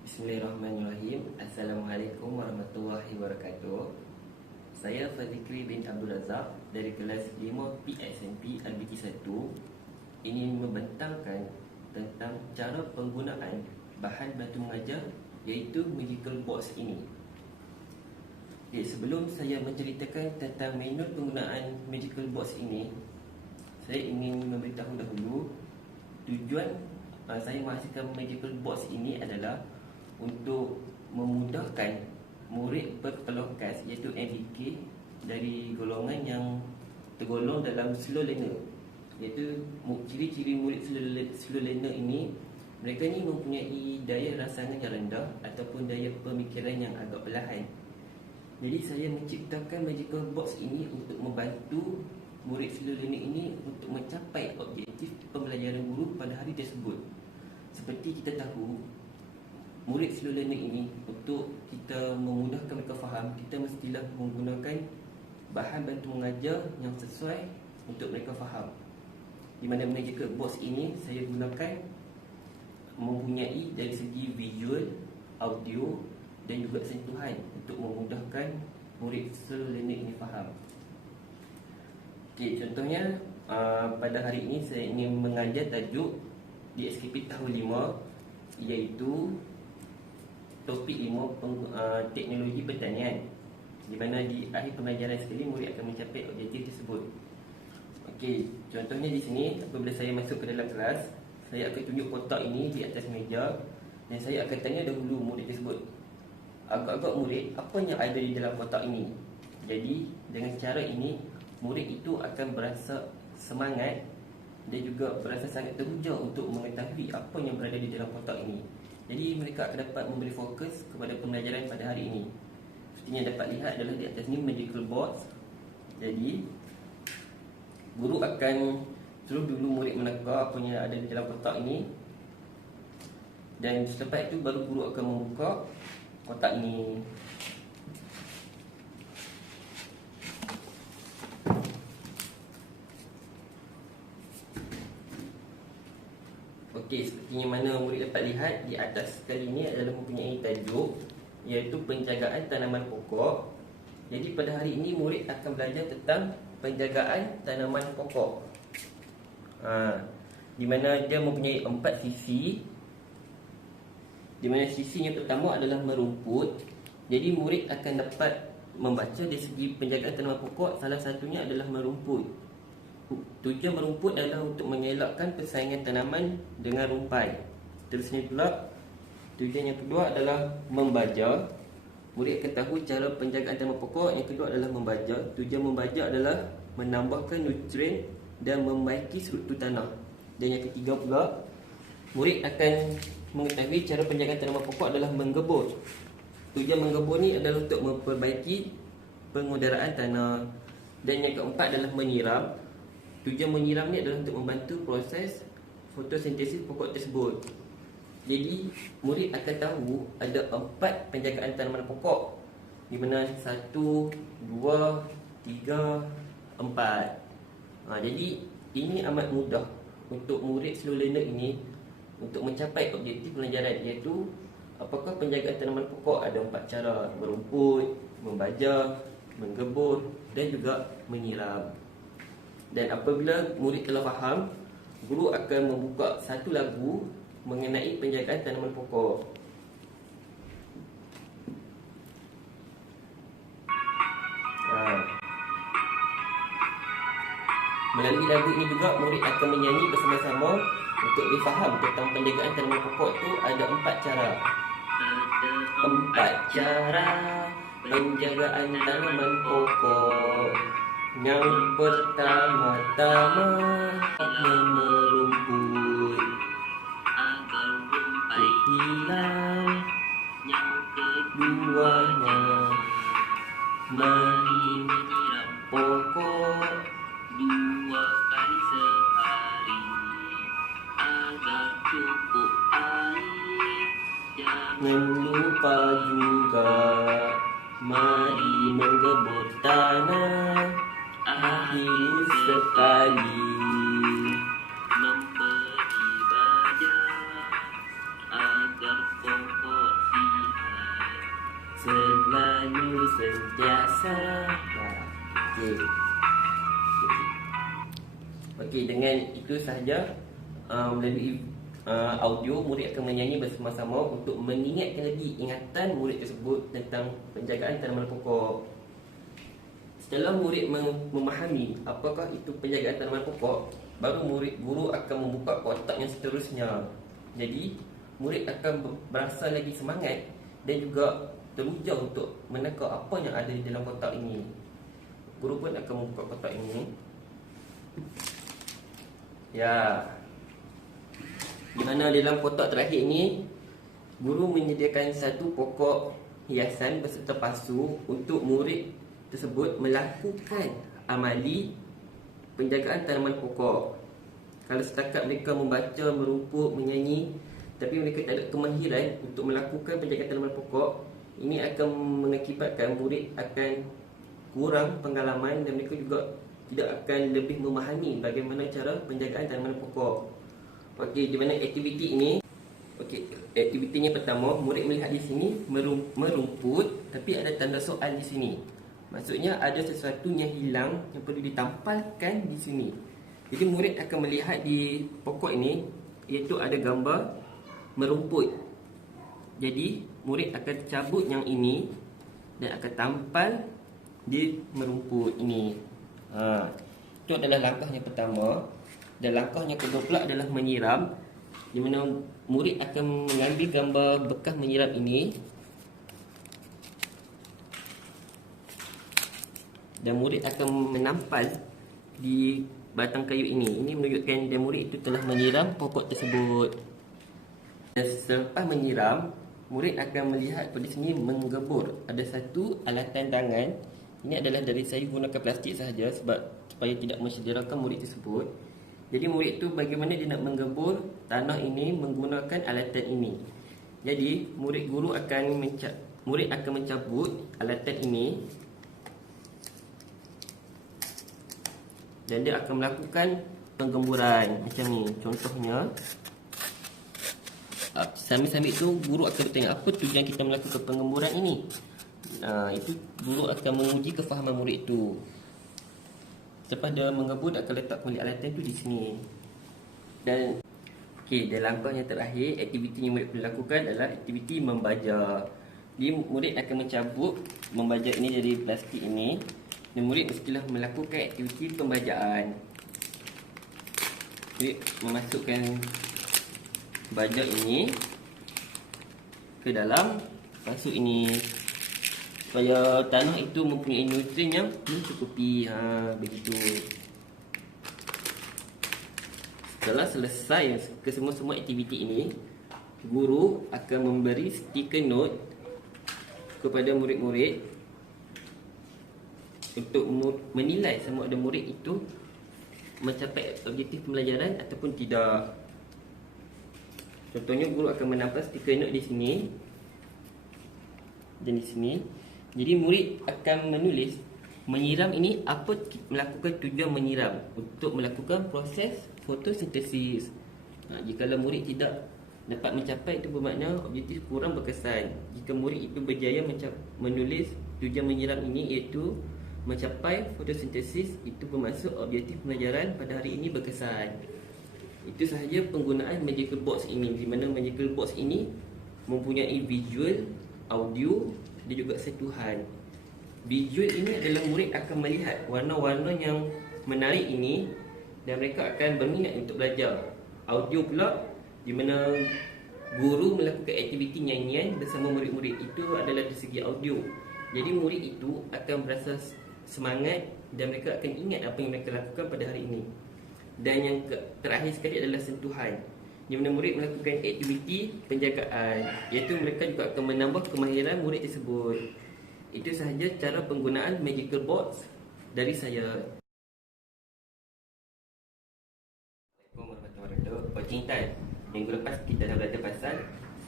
Bismillahirrahmanirrahim. Assalamualaikum warahmatullahi wabarakatuh. Saya Fadzikri bin Abdul Razak dari kelas 5 PSNP RBT 1 ingin membentangkan tentang cara penggunaan bahan bantu mengajar iaitu magical box ini. Okay, sebelum saya menceritakan tentang menu penggunaan magical box ini, saya ingin memberitahu dahulu tujuan saya menghasilkan magical box ini adalah untuk memudahkan murid berkeperluan khas iaitu MVK dari golongan yang tergolong dalam slow learner, iaitu ciri-ciri murid slow learner ini, mereka ni mempunyai daya rangsangan yang rendah ataupun daya pemikiran yang agak perlahan. Jadi saya menciptakan magical box ini untuk membantu murid slow learner ini untuk mencapai objektif pembelajaran guru pada hari tersebut. Seperti kita tahu, murid slow learner ini, untuk kita memudahkan mereka faham, kita mestilah menggunakan bahan bantu mengajar yang sesuai untuk mereka faham. Di mana magical box ini saya gunakan mempunyai dari segi visual, audio dan juga sentuhan untuk memudahkan murid slow learner ini faham. Okey, contohnya pada hari ini saya ingin mengajar tajuk di SKP tahun 5 iaitu topik 5 teknologi pertanian, di mana di akhir pembelajaran sekali murid akan mencapai objektif tersebut. Okey, contohnya di sini apabila saya masuk ke dalam kelas, saya akan tunjuk kotak ini di atas meja dan saya akan tanya dahulu murid tersebut, agak-agak murid, apa yang ada di dalam kotak ini? Jadi dengan cara ini murid itu akan berasa semangat dan juga berasa sangat teruja untuk mengetahui apa yang berada di dalam kotak ini. Jadi mereka akan dapat memberi fokus kepada pembelajaran pada hari ini. Seperti yang dapat lihat adalah di atas ni magical box. Jadi guru akan suruh dulu murid meneka apa yang ada di dalam kotak ini, dan selepas itu baru guru akan membuka kotak ini. Okey, seperti yang mana murid dapat lihat di atas kali ini adalah mempunyai tajuk iaitu penjagaan tanaman pokok. Jadi pada hari ini murid akan belajar tentang penjagaan tanaman pokok. Di mana dia mempunyai 4 sisi. Di mana sisi yang pertama adalah merumput. Jadi murid akan dapat membaca dari segi penjagaan tanaman pokok, salah satunya adalah merumput. Tujuan merumput adalah untuk mengelakkan persaingan tanaman dengan rumpai. Terusnya pula, tujuan yang kedua adalah membaja. Murid akan tahu cara penjagaan tanaman pokok. Yang kedua adalah membaja. Tujuan membaja adalah menambahkan nutrien dan membaiki struktur tanah. Dan yang ketiga pula, murid akan mengetahui cara penjagaan tanaman pokok adalah menggebur. Tujuan menggebur ni adalah untuk memperbaiki pengudaraan tanah. Dan yang keempat adalah menyiram. Tujuan menyiram ni adalah untuk membantu proses fotosintesis pokok tersebut. Jadi murid akan tahu ada 4 penjagaan tanaman pokok, di mana 1, 2, 3, 4. Jadi ini amat mudah untuk murid slow learner ini untuk mencapai objektif pelajaran, iaitu apakah penjagaan tanaman pokok ada 4 cara: merumput, membaja, menggebur dan juga menyiram. Dan apabila murid telah faham, guru akan membuka satu lagu mengenai penjagaan tanaman pokok. Melalui lagu ini juga murid akan menyanyi bersama-sama untuk difaham tentang penjagaan tanaman pokok itu ada 4 cara. 4 cara penjagaan tanaman pokok. Yang pertama-tama merumput agar rumpai hilang. Yang keduanya menyiram pokok 2 kali sehari agar cukup air. Jangan lupa juga mari menggebur tanah akhir sekali. Memberi baja agar pokok selalu sentiasa. Okey. Okey, dengan itu sahaja melalui audio, murid akan menyanyi bersama-sama untuk mengingatkan lagi ingatan murid tersebut tentang penjagaan tanaman pokok. Setelah murid memahami apakah itu penjagaan tanaman pokok, baru guru akan membuka kotak yang seterusnya. Jadi, murid akan berasa lagi semangat dan juga teruja untuk meneka apa yang ada di dalam kotak ini. Guru pun akan membuka kotak ini. Ya, di mana dalam kotak terakhir ini, guru menyediakan satu pokok hiasan beserta pasu untuk murid tersebut melakukan amali penjagaan tanaman pokok. Kalau setakat mereka membaca, merumput, menyanyi, tapi mereka tak ada kemahiran untuk melakukan penjagaan tanaman pokok, ini akan mengakibatkan murid akan kurang pengalaman dan mereka juga tidak akan lebih memahami bagaimana cara penjagaan tanaman pokok. Okey, di mana aktiviti ini? Okey, aktivitinya pertama, murid melihat di sini merumput tapi ada tanda soal di sini. Maksudnya ada sesuatu yang hilang yang perlu ditampalkan di sini. Jadi murid akan melihat di pokok ini, iaitu ada gambar merumput. Jadi murid akan cabut yang ini dan akan tampal di merumput ini. Itu adalah langkah yang pertama. Dan langkah yang kedua pula adalah menyiram, di mana murid akan mengambil gambar bekas menyiram ini dan murid akan menampal di batang kayu ini. Ini menunjukkan dia murid itu telah menyiram pokok tersebut. Dan selepas menyiram, murid akan melihat pada sini menggebur. Ada satu alatan tangan. Ini adalah dari saya gunakan plastik sahaja supaya tidak mencederakan murid tersebut. Jadi murid itu bagaimana dia nak menggebur tanah ini menggunakan alatan ini. Jadi murid akan mencabut alatan ini dan dia akan melakukan penggemburan macam ni. Contohnya, sambil-sambil itu guru akan bertanya apa tujuan kita melakukan penggemburan ini. Itu guru akan menguji kefahaman murid itu. Lepas dia menggebur, akan letak kembali alatan itu di sini. Dan okey, dan langkah yang terakhir, aktiviti yang murid perlu lakukan adalah aktiviti membaja. Jadi murid akan mencabut membaja ini dari plastik ini. Dan murid mestilah melakukan aktiviti pembajaan. Murid memasukkan baja ini ke dalam pasu ini supaya tanah itu mempunyai nutrien yang mencukupi. Begitu. Setelah selesai kesemua aktiviti ini, guru akan memberi stiker note kepada murid-murid untuk menilai sama ada murid itu mencapai objektif pembelajaran ataupun tidak. Contohnya, guru akan menampal stiker note di sini dan di sini. Jadi murid akan menulis menyiram ini, apa melakukan tujuan menyiram, untuk melakukan proses fotosintesis. Jika murid tidak dapat mencapai, itu bermakna objektif kurang berkesan. Jika murid itu berjaya menulis tujuan menyiram ini iaitu mencapai fotosintesis, itu bermaksud objektif pembelajaran pada hari ini berkesan. Itu sahaja penggunaan magical box ini, di mana magical box ini mempunyai visual, audio dan juga sentuhan. Visual ini adalah murid akan melihat warna-warna yang menarik ini dan mereka akan berminat untuk belajar. Audio pula, di mana guru melakukan aktiviti nyanyian bersama murid-murid, itu adalah dari segi audio. Jadi murid itu akan berasa semangat dan mereka akan ingat apa yang mereka lakukan pada hari ini. Dan yang terakhir sekali adalah sentuhan, di mana murid melakukan aktiviti penjagaan, iaitu mereka juga akan menambah kemahiran murid tersebut. Itu sahaja cara penggunaan magical box dari saya. Assalamualaikum warahmatullahi wabarakatuh. Coaching time. Minggu lepas kita dah belajar pasal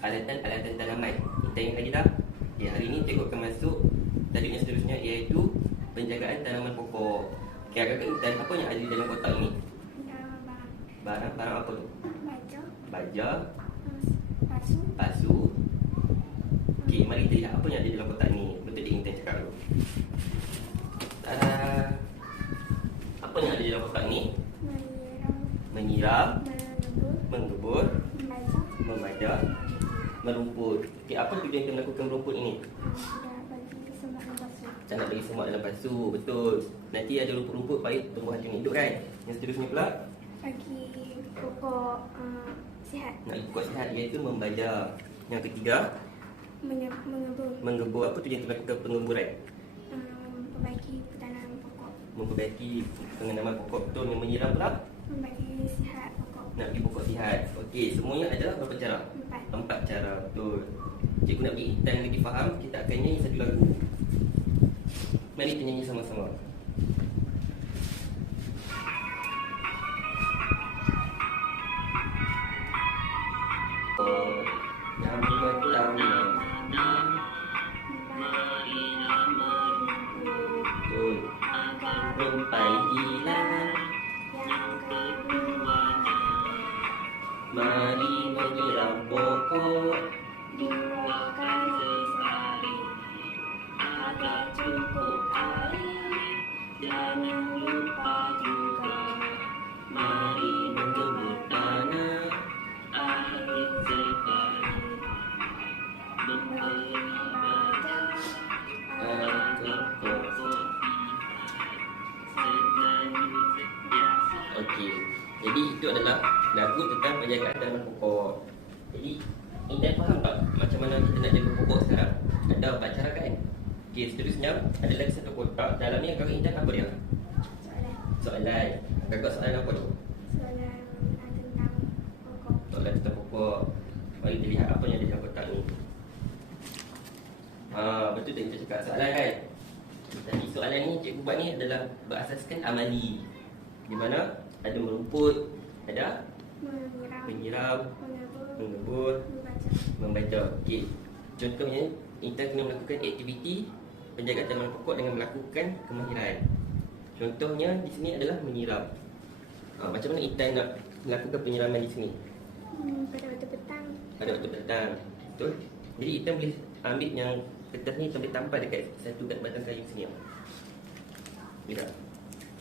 alatan-alatan tanaman. Kita ingat lagi tak? Hari ini cikgu akan masuk tajuk yang seterusnya, iaitu penjagaan tanaman pokok. Kakak ingat apa yang ada di dalam kotak ini? Barang-barang apa tu? Baja, pasu. Okey, mari kita lihat apa yang ada dalam kotak ni. Betul dia Intan cakap dulu. Tada. Apa yang ada dalam kotak ni? Menyiram, menggebur, membaca, merumput. Okey, apa tujuan kita melakukan merumput ini? Tak nak bagi semak dalam pasu. Betul. Nanti ada rumput-rumput baik tumbuhan tu hidup kan. Yang seterusnya pula Bagi pokok sihat. nak bagi pokok sihat, iaitu membaja. Yang ketiga Mengebur. menggebur. Apa tujuan kita melakukan pengemburan? Memperbaiki petanaman pokok. Memperbaiki pengenaman pokok. Betul. Yang menyiram pula Membagi sihat pokok. nak bagi pokok sihat. Okey, semuanya ada berapa cara? 4. 4 cara. Betul. Cikgu nak bagi Intan lagi faham, kita akan nyanyi satu lagu. Mari kita nyanyi sama-sama. Oh, yang pertama, betul. Rumpai hilang, mari menyiram pokok. 2 kali sehari agar cukup air. Jangan lupa juga Mari mengebur tanah, akhir sekali memberi baca agar pokok. Okey, jadi itu adalah lagu tentang penjagaan tanaman pokok. Jadi Intan faham tak macam mana kita nak jaga pokok sekarang? Ada 4 cara kan? Okey, seterusnya ada lagi satu kotak. Dalamnya kakak Intan apa dia? soalan. Soalan. Kakak soalan apa tu? Soalan tentang pokok. Soalan tentang pokok. Mari kita lihat apa yang ada dalam kotak ni. Betul tak kita cakap soalan kan? Tadi soalan ni cikgu buat ni adalah berasaskan amali. Di mana ada merumput, ada Menyiram. menyiram, Mengebur. mengebur, Membaca. membaca. Okey. Contohnya, Intan kena melakukan aktiviti penjagaan tanaman pokok dengan melakukan kemahiran. Contohnya di sini adalah menyiram. Macam mana Intan nak melakukan penyiraman di sini? Pada waktu petang. Pada waktu petang. Betul? Jadi Intan boleh ambil yang kertas ni, Intan boleh tampal dekat satu kat batang kayu sini. Boleh tak?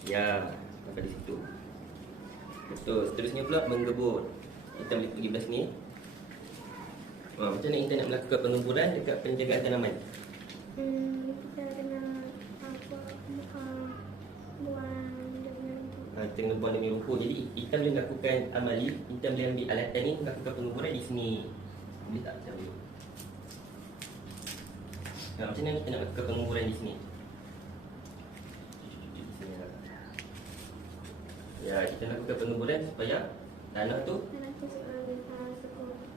Ya, tampal di situ. Betul. Seterusnya pula menggebur. Kita boleh pergi belah sini. Macam mana Intan nak melakukan pengemburan dekat penjagaan tanaman? Kita kena buang dengan Kita kena buang demi rumput. Jadi Intan boleh melakukan amali. Intan boleh ambil alatan ni, melakukan pengemburan di sini. Boleh tak? Macam ni. Macam mana kita nak melakukan pengemburan di sini? Di sini lah. Ya, kita lakukan pengemburan supaya tanah tu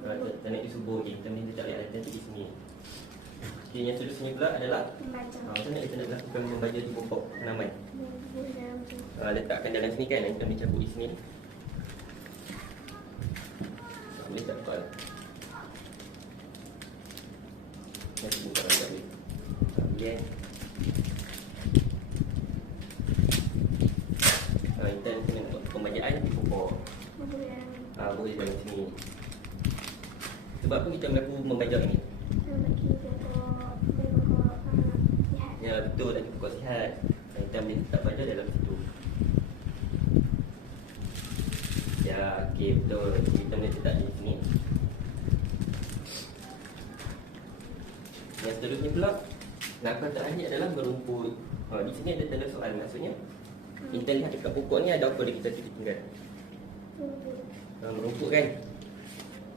nanti tanah itu subur. Okay, kita boleh letak alatan tu di sini. Okay, yang seterusnya pula adalah membaca. macam mana kita nak lakukan membaca di pokok tanaman. Bubuh dalam tu. Letakkan dalam sini kan, kita boleh cabut di sini. Boleh tak kuat. Nanti buka dalam ni. Boleh. Kita kena buat pembacaan di pokok. Bubuh dalam Boleh dalam sini. Sebab apa kita melakukan membaca ni? bagi pokok sihat. Ya, betul, ada pokok sihat. Kita boleh letak baca dalam situ. Ya, okey, betul. Kita boleh letak di sini. Yang seterusnya pula, langkah terakhir adalah merumput. Di sini ada tanda soal. Maksudnya kita lihat dekat pokok ni ada apa lagi satu tinggal. Merumput kan.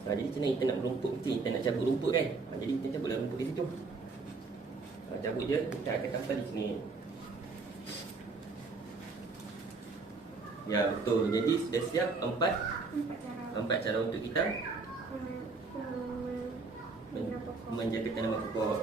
Jadi macam mana kita nak merumput? Mesti kita nak cabut rumput kan. Jadi kita cabutlah rumput di situ. Cabut je, kita akan tampal di sini. Ya, betul. Jadi sudah siap empat cara untuk kita Menjaga pokok. menjaga tanaman pokok.